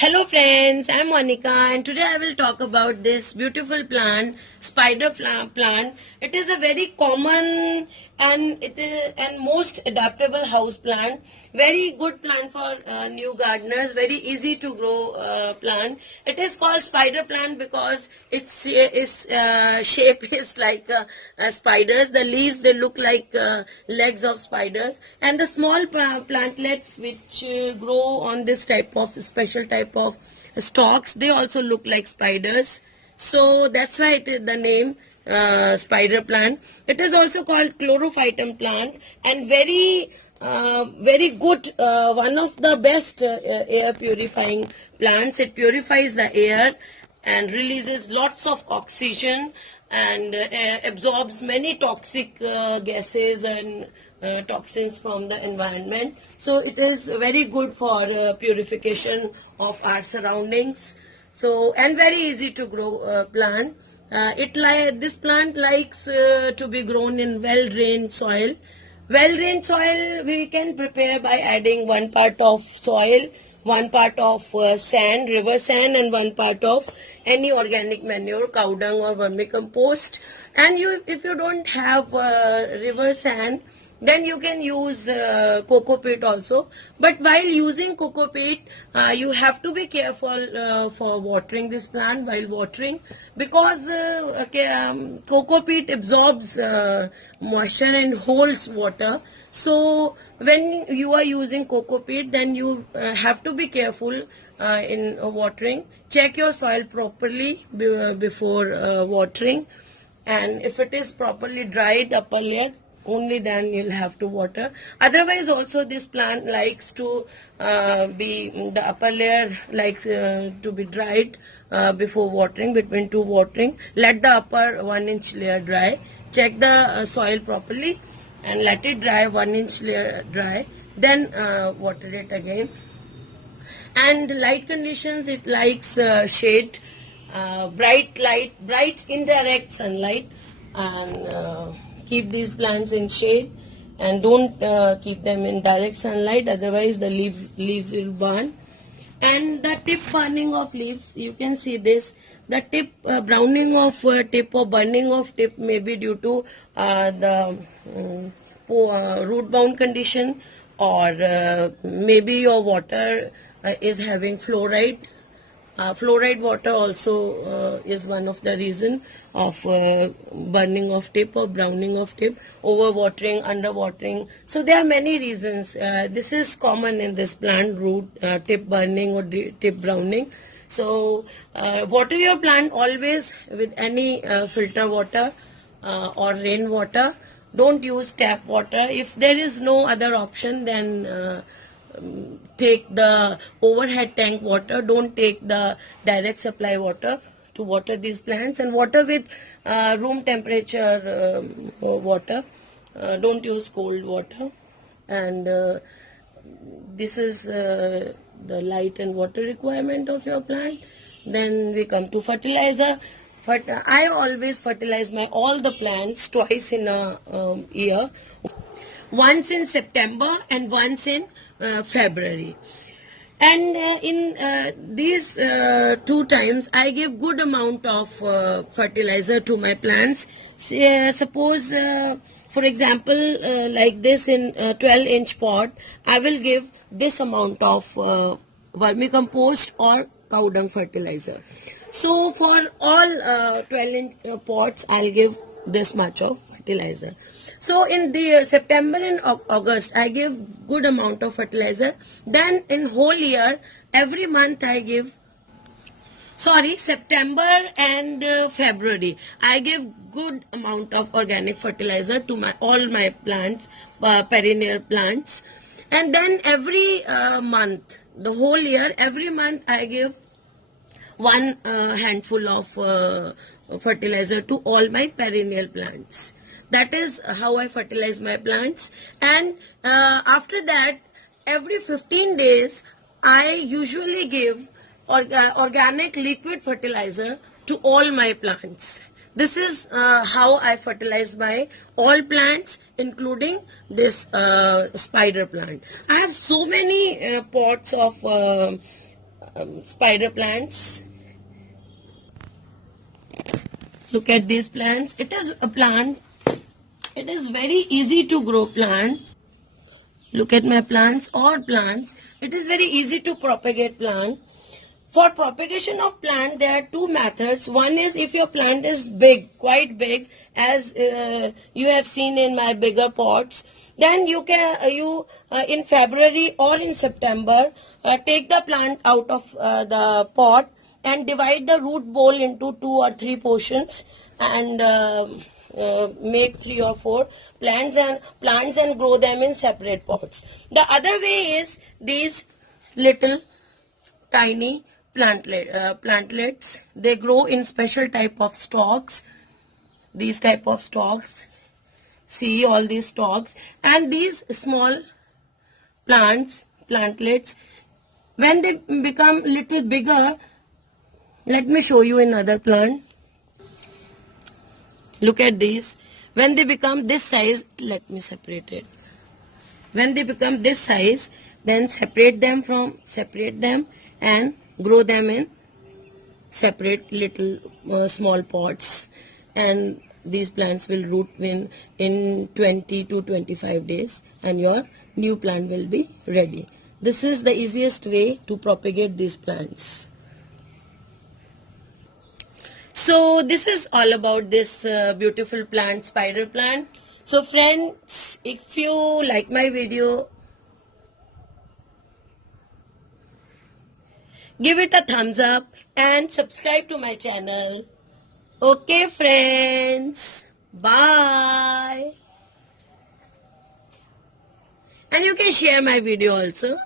Hello friends, I'm Monica and today I will talk about this beautiful plant, spider plant. It is a very common and most adaptable house plant. Very good plant for new gardeners, very easy to grow plant. It is called spider plant because its shape is like spiders. The leaves, they look like legs of spiders, and the small plantlets which grow on this type of special type of stalks, they also look like spiders. So that's why it is the name spider plant. It is also called chlorophytum plant, and very good, one of the best air purifying plants. It purifies the air and releases lots of oxygen and absorbs many toxic gases and toxins from the environment. So it is very good for purification of our surroundings. So, and very easy to grow plant. This plant likes to be grown in well-drained soil. Well-drained soil we can prepare by adding 1 part of soil, 1 part of sand, river sand, and 1 part of any organic manure, cow dung or vermicompost. And if you don't have river sand, then you can use coco peat also. But while using coco peat, you have to be careful for watering this plant while watering, because coco peat absorbs moisture and holds water. So when you are using coco peat, then you have to be careful in watering. Check your soil properly before watering, and if it is properly dried upper layer, only then you'll have to water. Otherwise also this plant likes to be, the upper layer likes to be dried before watering, between 2 watering. Let the upper 1-inch layer dry. Check the soil properly and let it dry, 1-inch layer dry. Then water it again. And light conditions, it likes shade, bright indirect sunlight, and keep these plants in shade, and don't keep them in direct sunlight, otherwise the leaves will burn. And the tip burning of leaves, you can see this, the tip browning of tip or burning of tip may be due to the root bound condition, or maybe your water is having fluoride. Fluoride water also is one of the reason of burning of tip or browning of tip, overwatering, underwatering. So there are many reasons. This is common in this plant, root tip burning or tip browning. So water your plant always with any filter water or rain water. Don't use tap water. If there is no other option, then take the overhead tank water. Don't take the direct supply water to water these plants, and water with room temperature water. Don't use cold water. And this is the light and water requirement of your plant. Then we come to fertilizer. I always fertilize all the plants twice in a year. Once in September and once in February. And in these 2 times, I give good amount of fertilizer to my plants. Suppose, for example, like this, in a 12-inch pot, I will give this amount of vermicompost or cow dung fertilizer. So for all 12-inch pots, I'll give this much of fertilizer. So in the September and August, I give good amount of fertilizer. Then in whole year, every month I give, September and February, I give good amount of organic fertilizer to all my plants, perennial plants. And then every month, the whole year, every month I give 1 handful of fertilizer to all my perennial plants. That is how I fertilize my plants. And after that, every 15 days, I usually give organic liquid fertilizer to all my plants. This is how I fertilize my all plants, including this spider plant. I have so many pots of spider plants. Look at these plants. It is a plant. It is very easy to grow plant. Look at my plants or plants. It is very easy to propagate plant. For propagation of plant, there are two methods. One is if your plant is big, quite big, as you have seen in my bigger pots, then you can in February or in September take the plant out of the pot and divide the root ball into 2 or 3 portions and make 3 or 4 plants and grow them in separate pots. The other way is these little tiny plantlets. They grow in special type of stalks. These type of stalks. See all these stalks, and these small plantlets, when they become little bigger, let me show you another plant. Look at these. When they become this size, let me separate it. When they become this size, then separate them and grow them in separate little small pots, and these plants will root in 20 to 25 days and your new plant will be ready. This is the easiest way to propagate these plants. So this is all about this beautiful plant, spider plant. So friends, if you like my video, give it a thumbs up and subscribe to my channel. Okay friends, bye. And you can share my video also.